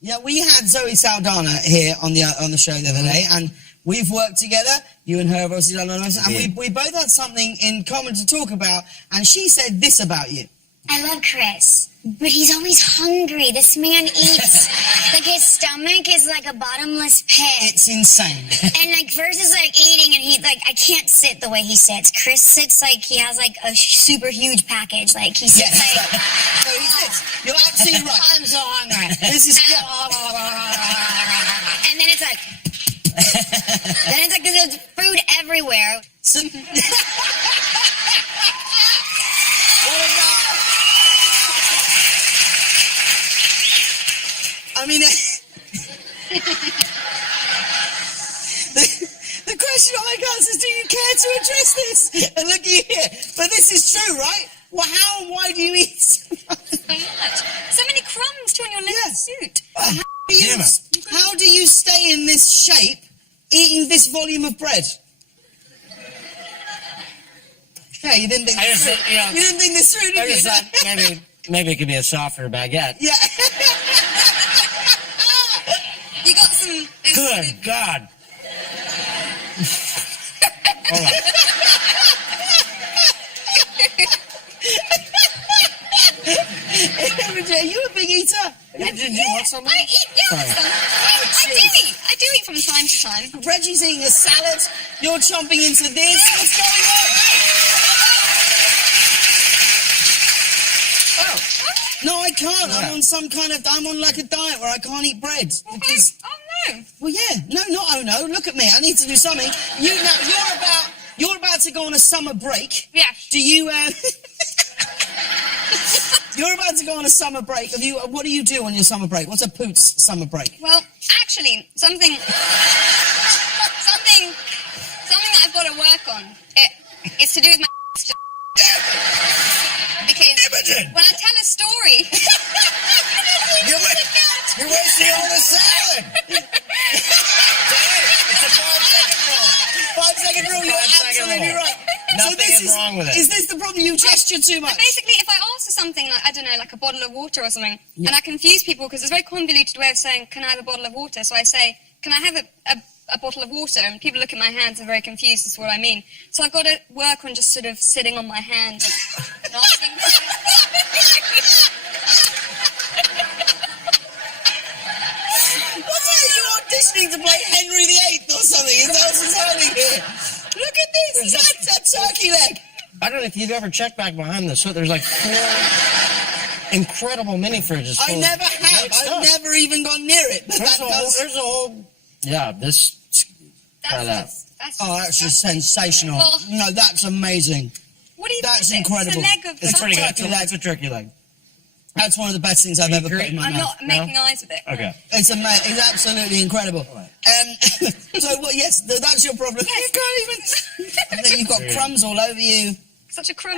Yeah, we had Zoe Saldana here on the show the other day, and we've worked together. You and her have obviously done and we both had something in common to talk about, and she said this about you. I love Chris, but he's always hungry. This man eats, like his stomach is like a bottomless pit. It's insane. And like versus like eating, and he like I can't sit the way he sits. Chris sits like he has like a super huge package. Like he sits like. No, he sits. You're absolutely right. I'm so hungry. This is. And then it's like. Then it's like there's food everywhere. So, what about? I mean, the question I got is, do you care to address this? And look at you here. But this is true, right? Well, how and why do you eat so much? So many crumbs too on your little suit. How do you stay in this shape eating this volume of bread? Yeah, you didn't think this through. You didn't think this through, did you? I just thought maybe it could be a softer baguette. Yeah. You got some. Good God. Hold on. Are you a big eater? Did you want something? I eat, yeah, I do eat from time to time. Reggie's eating a salad. You're chomping into this. What's going on? Oh. No, I can't. Yeah. I'm on like a diet where I can't eat bread. Because, Oh no. well, yeah. No, not oh no. Look at me. I need to do something. You're about to go on a summer break. Yeah. Do you, You're about to go on a summer break. What do you do on your summer break? What's a Poots summer break? Well, actually, something that I've got to work on. It's to do with my because Imogen! when I tell a story, You're wasting all the salad! It's a 5-second rule. 5-second rule, you're absolutely right. Nothing is wrong with it. Is this the problem? You gesture too much. basically, if I ask for something like, I don't know, like a bottle of water or something, and I confuse people because it's a very convoluted way of saying, can I have a bottle of water? So I say, can I have a bottle of water? And people look at my hands and are very confused as to what I mean. So I've got to work on just sort of sitting on my hands and asking. What's that? You're auditioning to play Henry VIII or something? Is that what's happening here? Look at this. That's a turkey leg. I don't know if you've ever checked back behind this. So there's like 4 incredible mini fridges. I never have. I've never even gone near it. But There's a whole. Yeah, this. That's just sensational. Well- No, that's amazing. what do you That's think? incredible. It's a leg of It's pretty good. something. It's a turkey leg. That's one of the best things I've ever put in my I'm mouth. not making eyes with it. Okay. It's it's absolutely incredible. So, well, yes, that's your problem. Yes. You can't even. I think you've got crumbs all over you. Such a crumb.